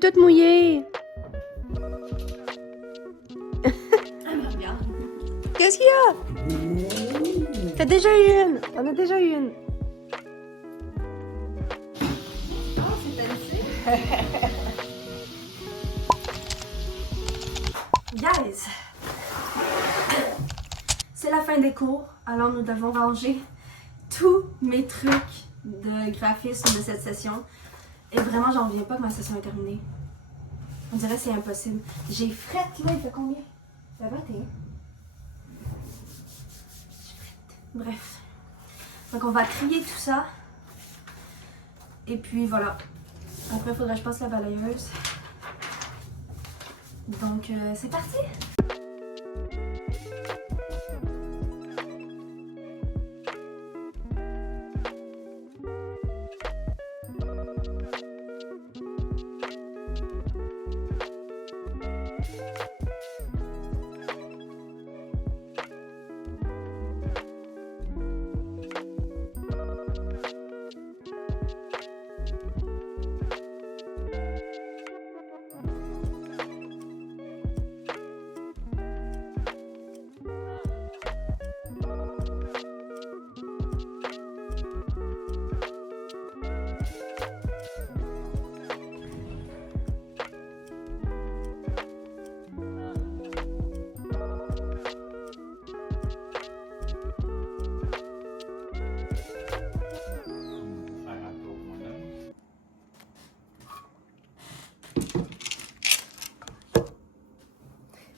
T'es toute mouillée. Qu'est-ce qu'il y a? T'as déjà eu une. On a déjà eu une. Oh, c'est assez. Guys, c'est la fin des cours, alors nous devons ranger tous mes trucs de graphisme de cette session. Et vraiment, j'en reviens pas que ma session est terminée. On dirait que c'est impossible. J'ai frette là, il fait combien? Ça va, t'es? Bref. Donc on va trier tout ça. Et puis voilà. Après, il faudrait que je passe la balayeuse. Donc c'est parti!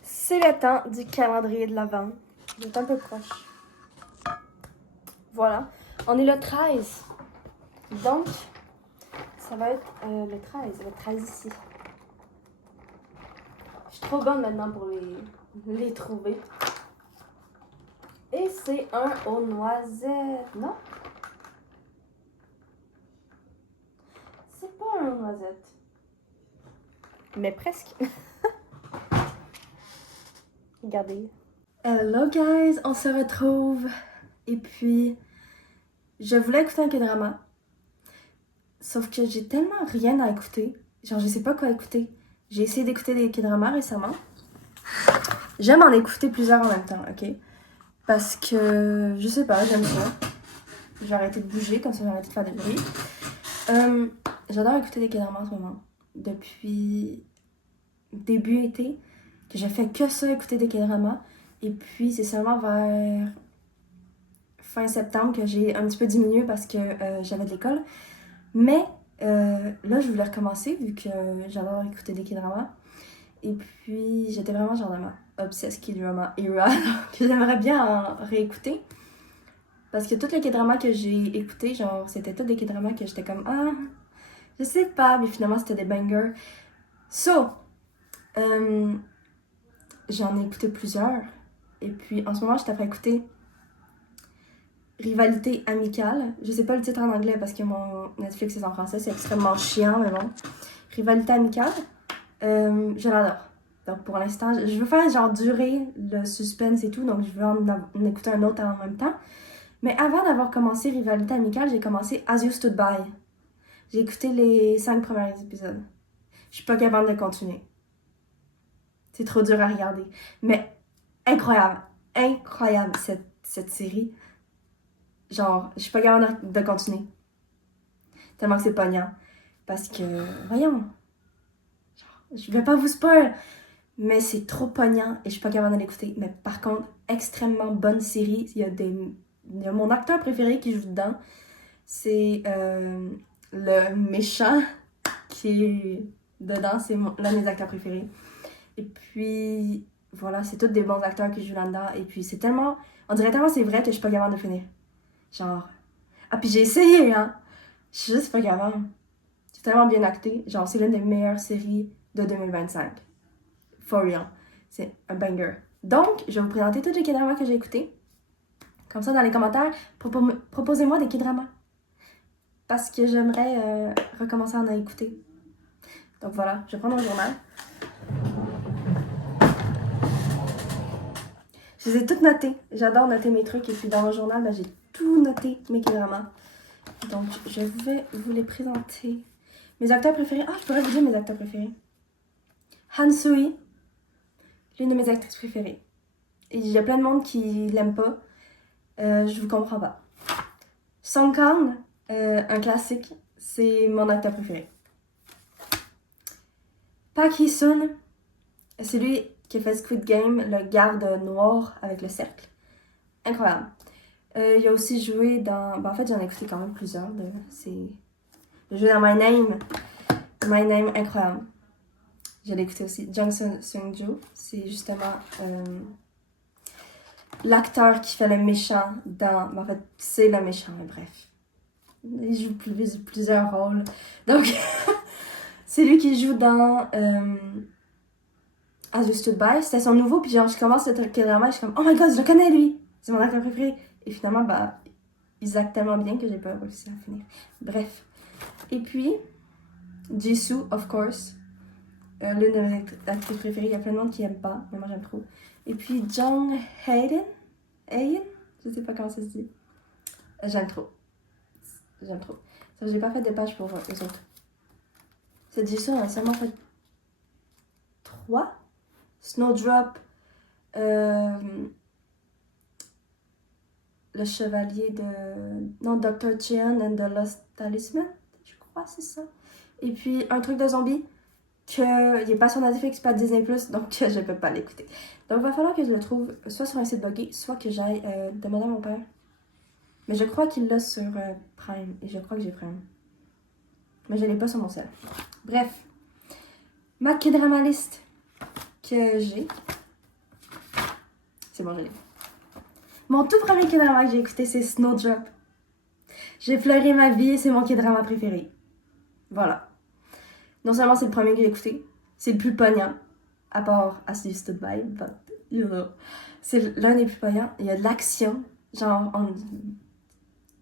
C'est le temps du calendrier de l'Avent. Je vais être un peu proche. Voilà. On est le 13. Donc, ça va être le 13 ici. Je suis trop bonne maintenant pour les trouver. Et c'est un aux noisettes. Non? C'est pas un aux noisettes. Mais presque. Regardez. Hello guys, on se retrouve. Et puis, je voulais écouter un K-drama. Sauf que j'ai tellement rien à écouter. Genre, je sais pas quoi écouter. J'ai essayé d'écouter des K-dramas récemment. J'aime en écouter plusieurs en même temps, ok? Parce que, je sais pas, j'aime ça. J'ai arrêté de bouger, comme ça j'ai arrêté de faire des bruits. J'adore écouter des K-dramas en ce moment. Depuis début été, que j'ai fait que ça, écouter des K-dramas. Et puis, c'est seulement vers fin septembre que j'ai un petit peu diminué parce que j'avais de l'école. Mais là, je voulais recommencer vu que j'adore écouter des K-dramas. Et puis, j'étais vraiment genre dans ma obsessed K-drama era, que j'aimerais bien en réécouter. Parce que tous les K-dramas que j'ai écoutés, genre, c'était tous des K-dramas que j'étais comme, ah, je sais pas, mais finalement, c'était des bangers. So, j'en ai écouté plusieurs. Et puis, en ce moment, j'étais après écouter Rivalité amicale. Je sais pas le titre en anglais parce que mon Netflix est en français, c'est extrêmement chiant, mais bon. Rivalité amicale, je l'adore. Donc pour l'instant, je veux faire genre durer le suspense et tout, donc je veux en écouter un autre en même temps. Mais avant d'avoir commencé Rivalité amicale, j'ai commencé As You Stood By. J'ai écouté les 5 premiers épisodes. Je suis pas capable de continuer. C'est trop dur à regarder. Mais incroyable, incroyable cette série. Genre, je suis pas capable de continuer. Tellement que c'est pognant. Parce que, voyons. Genre, je vais pas vous spoil. Mais c'est trop pognant et je suis pas capable de l'écouter. Mais par contre, extrêmement bonne série. Il y a mon acteur préféré qui joue dedans. C'est le méchant qui est dedans. C'est l'un de mes acteurs préférés. Et puis, voilà, c'est tous des bons acteurs qui jouent là-dedans. Et puis, c'est tellement... On dirait tellement c'est vrai que je suis pas capable de finir. Genre... Ah, puis j'ai essayé, hein. Je suis juste pas capable. C'est tellement bien acté. Genre, c'est l'une des meilleures séries de 2025. For real. C'est un banger. Donc, je vais vous présenter tous les K-dramas que j'ai écoutés. Comme ça, dans les commentaires, proposez-moi des K-dramas. Parce que j'aimerais recommencer à en écouter. Donc voilà, je vais prendre mon journal. Je les ai toutes notées. J'adore noter mes trucs. Et puis dans mon journal, j'ai tout noté, mes K-dramas. Donc, je vais vous les présenter. Mes acteurs préférés. Ah, je pourrais vous dire mes acteurs préférés. Han Soo-hee, l'une de mes actrices préférées. Et il y a plein de monde qui l'aime pas. Je vous comprends pas. Song Kang, un classique, c'est mon acteur préféré. Park Hee-sun, c'est lui qui a fait Squid Game, le garde noir avec le cercle. Incroyable. Il a aussi joué dans... Ben, en fait, j'en ai écouté quand même plusieurs. C'est... Il a joué dans My Name. My Name, incroyable. Je l'ai écouté aussi. Jung Seung-jo, c'est justement l'acteur qui fait le méchant dans... Ben, en fait, c'est le méchant, mais bref. Il joue plusieurs rôles. Donc, c'est lui qui joue dans As You Stood By. C'était son nouveau, puis genre, je commence le drama, je suis comme, oh my god, je le connais lui! C'est mon acteur préféré. Et finalement, bah, ils actent tellement bien que j'ai pas réussi à finir. Bref. Et puis, Jisoo, of course. L'une de mes actrices préférées. Il y a plein de monde qui aime pas, mais moi j'aime trop. Et puis, Jung Hae-in. Je sais pas comment ça se dit. J'aime trop. J'aime trop. Ça, j'ai pas fait de page pour eux autres. Cette Jisoo, on a seulement fait 3. Snowdrop. Le chevalier de... Non, Dr. Cheon and the Lost Talisman. Je crois c'est ça. Et puis, un truc de zombie qu'il n'est pas sur Netflix, pas Disney+, donc je peux pas l'écouter. Donc, il va falloir que je le trouve soit sur un site buggé, soit que j'aille demander à mon père. Mais je crois qu'il l'a sur Prime, et je crois que j'ai Prime. Mais je l'ai pas sur mon cell. Bref. Ma K-drama list que j'ai. C'est bon, je l'ai. Mon tout premier K-drama que j'ai écouté, c'est Snowdrop. J'ai pleuré ma vie et c'est mon K-drama préféré. Voilà. Non seulement c'est le premier que j'ai écouté, c'est le plus poignant, à part As You Stood By, but, you know. C'est l'un des plus poignants. Il y a de l'action. Genre,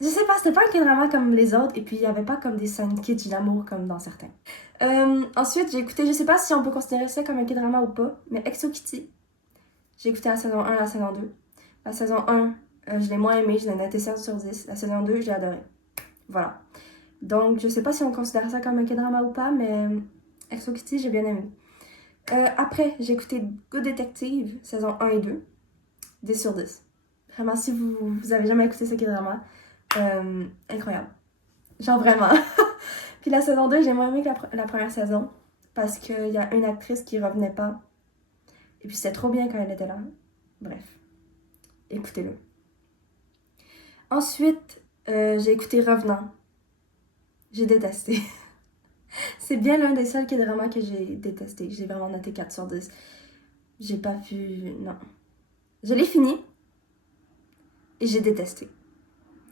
je sais pas, c'était pas un K-drama comme les autres, et puis il y avait pas comme des scènes kitsch d'amour comme dans certains. Ensuite, j'ai écouté, je sais pas si on peut considérer ça comme un K-drama ou pas, mais Exo Kitty. J'ai écouté la saison 1 et la saison 2. La saison 1, je l'ai moins aimée, je l'ai noté 7 sur 10. La saison 2, j'ai adoré. Voilà. Donc, je sais pas si on considère ça comme un K-drama ou pas, mais Exo Kitty, j'ai bien aimé. Après, j'ai écouté Good Detective, saison 1 et 2. 10 sur 10. Vraiment, si vous avez jamais écouté ce K-drama, incroyable. Genre vraiment. Puis la saison 2, j'ai moins aimé que la première saison, parce qu'il y a une actrice qui revenait pas. Et puis c'était trop bien quand elle était là. Bref. Écoutez-le. Ensuite, j'ai écouté Revenant. J'ai détesté. C'est bien l'un des seuls K-dramas que j'ai détesté. J'ai vraiment noté 4 sur 10. J'ai pas pu... Non. Je l'ai fini. Et j'ai détesté.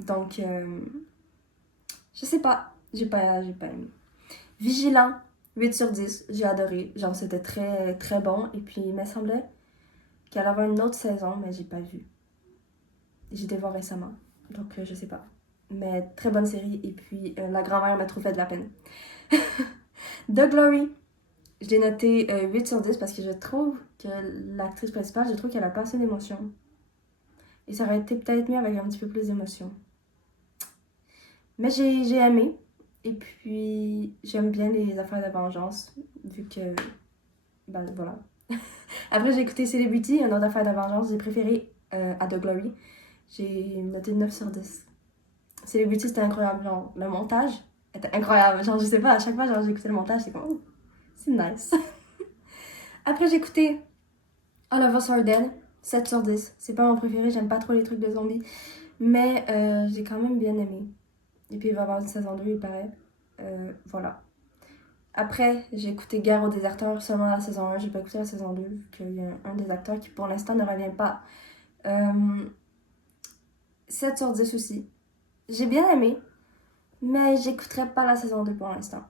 Donc, je sais pas. J'ai pas aimé. Vigilant. 8 sur 10. J'ai adoré. Genre, c'était très, très bon. Et puis, il me semblait qu'elle avait une autre saison, mais j'ai pas vu. J'ai été voir récemment. Donc, je sais pas. Mais très bonne série. Et puis, la grand-mère m'a trop fait de la peine. The Glory. Je l'ai noté 8 sur 10 parce que je trouve que l'actrice principale, je trouve qu'elle a pas assez d'émotion. Et ça aurait été peut-être mieux avec un petit peu plus d'émotion. Mais j'ai aimé. Et puis, j'aime bien les affaires de vengeance. Vu que... Ben, voilà. Après, j'ai écouté Celebrity, une autre affaire de vengeance. J'ai préféré à The Glory. J'ai noté 9 sur 10. Celebrity, c'était incroyable. Genre, le montage était incroyable. Genre, je sais pas, à chaque fois, genre, j'ai écouté le montage, c'est comme, oh, c'est nice. Après, j'ai écouté All of Us Are Dead, 7 sur 10. C'est pas mon préféré, j'aime pas trop les trucs de zombies. Mais j'ai quand même bien aimé. Et puis, il va y avoir une saison 2, il paraît. Voilà. Après, j'ai écouté Guerre aux déserteurs, seulement la saison 1. J'ai pas écouté la saison 2, vu qu'il y a un des acteurs qui, pour l'instant, ne revient pas. 7 sur 10 aussi. J'ai bien aimé, mais j'écouterai pas la saison 2 pour l'instant.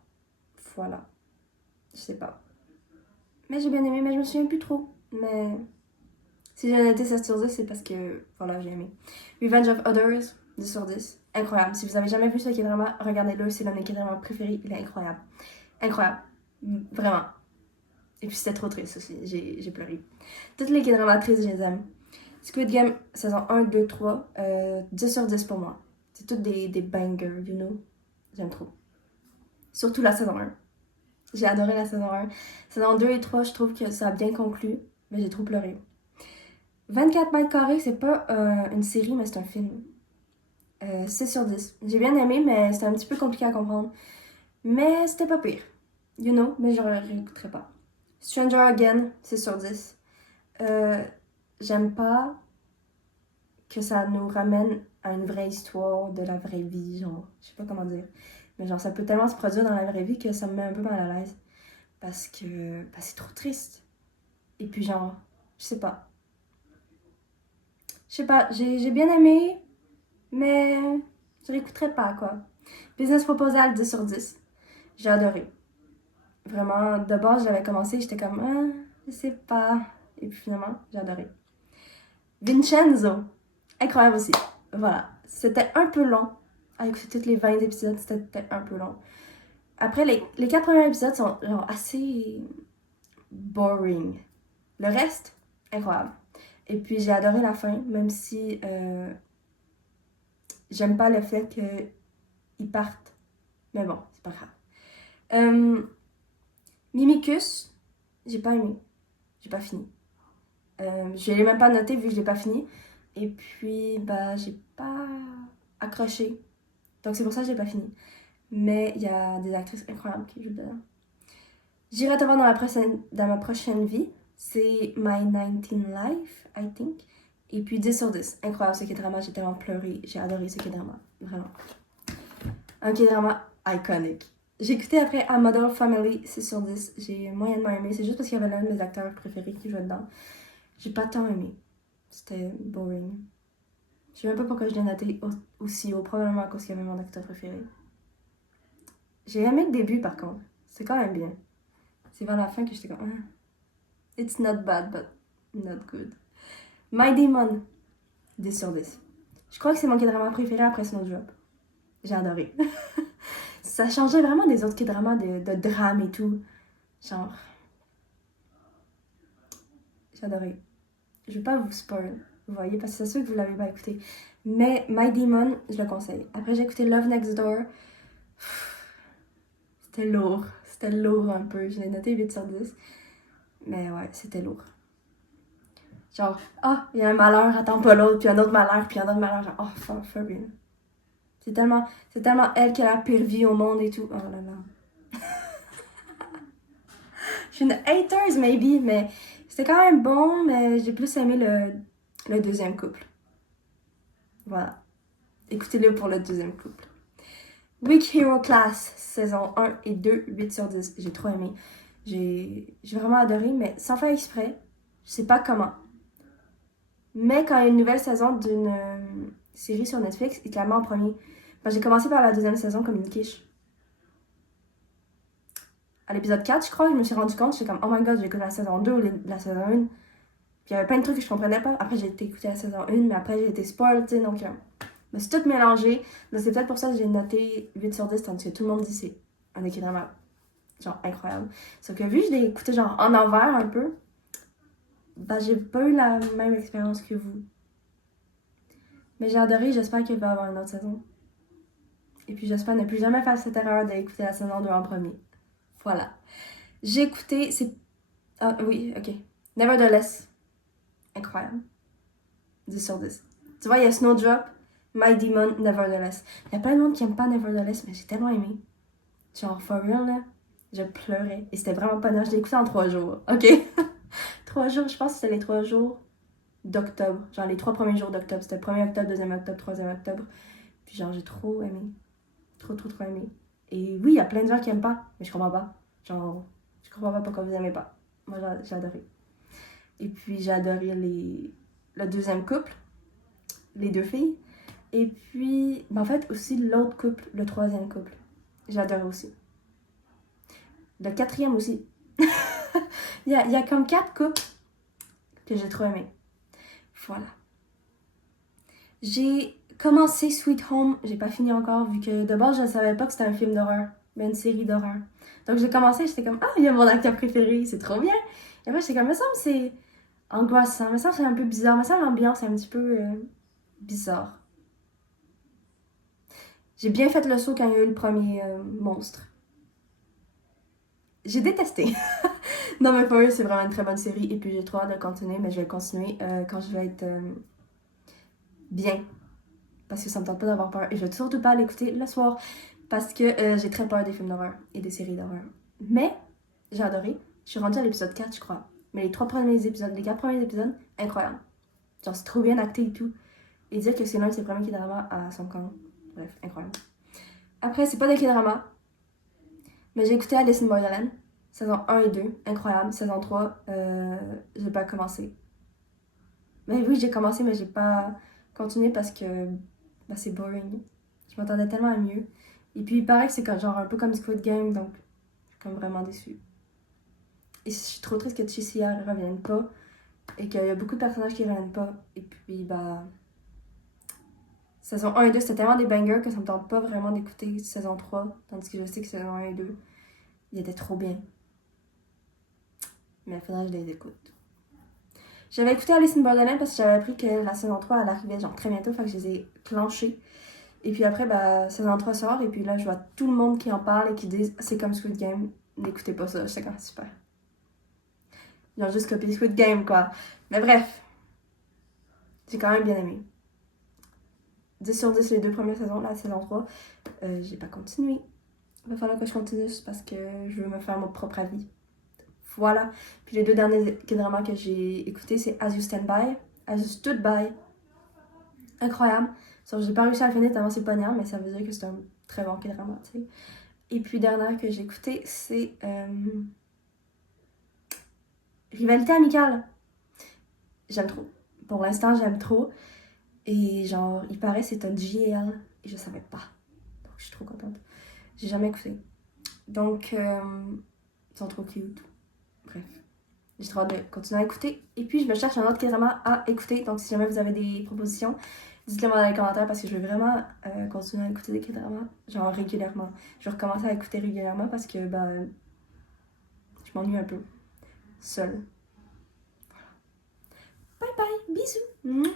Voilà. Je sais pas. Mais j'ai bien aimé, mais je me souviens plus trop. Mais si j'ai noté 7 sur 10, c'est parce que, voilà, j'ai aimé. Revenge of Others, 10 sur 10. Incroyable. Si vous avez jamais vu ce K-drama, regardez-le. C'est l'un de mes K-dramas préférés. Il est incroyable. Incroyable. Vraiment. Et puis c'était trop triste aussi. J'ai pleuré. Toutes les K-dramas tristes, je les aime. Squid Game, saison 1, 2, 3. 10 sur 10 pour moi. C'est toutes des bangers, you know. J'aime trop. Surtout la saison 1. J'ai adoré la saison 1. Saison 2 et 3, je trouve que ça a bien conclu, mais j'ai trop pleuré. 24 mètres carrés, c'est pas une série, mais c'est un film. 6 sur 10. J'ai bien aimé, mais c'était un petit peu compliqué à comprendre. Mais c'était pas pire. You know, mais je ne réécouterai pas. Stranger Again, 6 sur 10. J'aime pas que ça nous ramène à une vraie histoire de la vraie vie, genre. Je sais pas comment dire. Mais genre, ça peut tellement se produire dans la vraie vie que ça me met un peu mal à l'aise. Parce que c'est trop triste. Et puis genre, je sais pas. Je sais pas, j'ai bien aimé, mais je réécouterai pas, quoi. Business Proposal, 10 sur 10. J'ai adoré. Vraiment, de base, j'avais commencé, j'étais comme, ah, je sais pas. Et puis finalement, j'ai adoré. Vincenzo, incroyable aussi. Voilà, c'était un peu long. Avec tous les 20 épisodes, c'était un peu long. Après, les 4 premiers épisodes sont genre assez boring. Le reste, incroyable. Et puis j'ai adoré la fin, même si j'aime pas le fait qu'ils partent. Mais bon, c'est pas grave. Mimicus, j'ai pas aimé. J'ai pas fini. Je l'ai même pas noté vu que je l'ai pas fini. Et puis, bah, j'ai pas accroché. Donc c'est pour ça que j'ai pas fini. Mais il y a des actrices incroyables qui jouent dedans. J'irai te voir dans ma prochaine vie. C'est My 19 Life, I think. Et puis 10 sur 10. Incroyable ce K-drama, j'ai tellement pleuré. J'ai adoré ce K-drama. Vraiment. Un K-drama iconique. J'ai écouté après A Model Family 6 sur 10. J'ai moyennement aimé. C'est juste parce qu'il y avait l'un de mes acteurs préférés qui jouait dedans. J'ai pas tant aimé. C'était boring. Je sais même pas pourquoi je l'ai noté aussi haut. Probablement à cause qu'il y avait mon acteur préféré. J'ai aimé le début par contre. C'est quand même bien. C'est vers la fin que j'étais comme... It's not bad, but not good. My Demon, 10 sur 10. Je crois que c'est mon K-drama préféré après Snowdrop. J'ai adoré. Ça changeait vraiment des autres K-dramas de drame et tout. Genre... J'ai adoré. Je vais pas vous spoil, vous voyez, parce que c'est sûr que vous l'avez pas écouté. Mais My Demon, je le conseille. Après, j'ai écouté Love Next Door. C'était lourd. C'était lourd un peu. Je l'ai noté 8 sur 10. Mais ouais, c'était lourd. Genre, ah, il y a un malheur, attends pas l'autre, puis un autre malheur, puis un autre malheur. Genre, oh, for real. C'est tellement elle qui a la pire vie au monde et tout. Oh là là. Je suis une haters, maybe, mais c'était quand même bon, mais j'ai plus aimé le deuxième couple. Voilà. Écoutez-le pour le deuxième couple. Weak Hero Class, saison 1 et 2, 8 sur 10. J'ai trop aimé. J'ai vraiment adoré, mais sans faire exprès. Je sais pas comment. Mais quand il y a une nouvelle saison d'une série sur Netflix, il te la met en premier. Enfin, j'ai commencé par la deuxième saison comme une quiche. À l'épisode 4, je crois, je me suis rendu compte, j'étais comme, oh my god, j'ai écouté la saison 2 ou la saison 1. Puis il y avait plein de trucs que je comprenais pas. Après, j'ai été écouter la saison 1, mais après, j'ai été spoil, tu sais, donc je me suis tout mélangé. Donc c'est peut-être pour ça que j'ai noté 8 sur 10, tandis que tout le monde dit c'est un écrit vraiment, genre, incroyable. Sauf que vu que je l'ai écouté, genre, en envers un peu, bah, j'ai pas eu la même expérience que vous. Mais j'ai adoré, j'espère qu'il va y avoir une autre saison. Et puis j'espère ne plus jamais faire cette erreur d'écouter la saison 2 en premier. Voilà. J'ai écouté, c'est... Ah oui, ok. Nevertheless. Incroyable. 10 sur 10. Tu vois, il y a Snowdrop, My Demon, Nevertheless. Il y a plein de monde qui aime pas Nevertheless, mais j'ai tellement aimé. Genre, for real, là, je pleurais. Et c'était vraiment pas neuf. Je l'ai écouté en 3 jours, ok? 3 jours, je pense que c'était les 3 jours d'octobre. Genre, les 3 premiers jours d'octobre. C'était 1er octobre, 2e octobre, 3e octobre. Puis genre, j'ai trop aimé. Trop aimé. Et oui, il y a plein de gens qui aiment pas, mais je comprends pas. Genre, je comprends pas pourquoi vous aimez pas. Moi, j'ai adoré. Et puis, j'ai adoré le deuxième couple, les 2 filles. Et puis, ben en fait, aussi l'autre couple, le 3e couple. J'ai adoré aussi. Le 4e aussi. il y a comme 4 couples que j'ai trop aimé. Voilà. J'ai commencé Sweet Home, j'ai pas fini encore, vu que de base, je ne savais pas que c'était un film d'horreur, mais une série d'horreur. Donc j'ai commencé, j'étais comme, ah, il y a mon acteur préféré, c'est trop bien. Et après, j'étais comme, me semble que c'est angoissant, me semble que c'est un peu bizarre, me semble que l'ambiance est un petit peu bizarre. J'ai bien fait le saut quand il y a eu le premier monstre. j'ai détesté. Non, mais For You, c'est vraiment une très bonne série. Et puis, j'ai trop hâte de continuer, mais je vais continuer quand je vais être bien. Parce que ça me tente pas d'avoir peur. Et je vais surtout pas l'écouter le soir. Parce que j'ai très peur des films d'horreur et des séries d'horreur. Mais, j'ai adoré. Je suis rendue à l'épisode 4, je crois. Mais les 4 premiers épisodes, incroyable. Genre, c'est trop bien acté et tout. Et dire que c'est l'un de ses premiers K-dramas à son camp. Bref, incroyable. Après, c'est pas des K-dramas. Mais j'ai écouté Alice in Borderland. Saison 1 et 2, incroyable. Saison 3, j'ai pas commencé. Mais oui, j'ai commencé, mais j'ai pas continué parce que c'est boring. Je m'attendais tellement à mieux. Et puis, il paraît que c'est genre un peu comme Squid Game, donc je suis comme vraiment déçue. Et je suis trop triste que Chisia ne revienne pas. Et qu'il y a beaucoup de personnages qui reviennent pas. Et puis, saison 1 et 2, c'était tellement des bangers que ça me tente pas vraiment d'écouter saison 3. Tandis que je sais que saison 1 et 2, ils étaient trop bien. Mais il faudrait que je les écoute. J'avais écouté Alice in Borderland parce que j'avais appris que la saison 3 elle arrivait genre très bientôt, fait que je les ai clenchés. Et puis après, saison 3 sort, et puis là, je vois tout le monde qui en parle et qui disent c'est comme Squid Game, n'écoutez pas ça, c'est quand même super. Ils ont juste copié Squid Game, quoi. Mais bref, j'ai quand même bien aimé. 10 sur 10 les 2 premières saisons, la saison 3, j'ai pas continué. Il va falloir que je continue juste parce que je veux me faire mon propre avis. Voilà. Puis les 2 derniers K-dramas que j'ai écoutés, c'est As You Stood By. Incroyable. Sauf que j'ai pas réussi à le finir tellement c'est poignant, mais ça veut dire que c'est un très bon K-drama, tu sais. Et puis dernière que j'ai écouté, c'est Rivalité amicale. J'aime trop. Pour l'instant, j'aime trop. Et genre, il paraît c'est un JL. Et je savais pas. Donc je suis trop contente. J'ai jamais écouté. Donc, ils sont trop cute. Bref. J'ai trop hâte de continuer à écouter. Et puis, je me cherche un autre K-drama à écouter. Donc, si jamais vous avez des propositions, dites-le moi dans les commentaires parce que je veux vraiment continuer à écouter des K-dramas. Genre régulièrement. Je vais recommencer à écouter régulièrement parce que, je m'ennuie un peu. Seule. Bye bye. Bisous.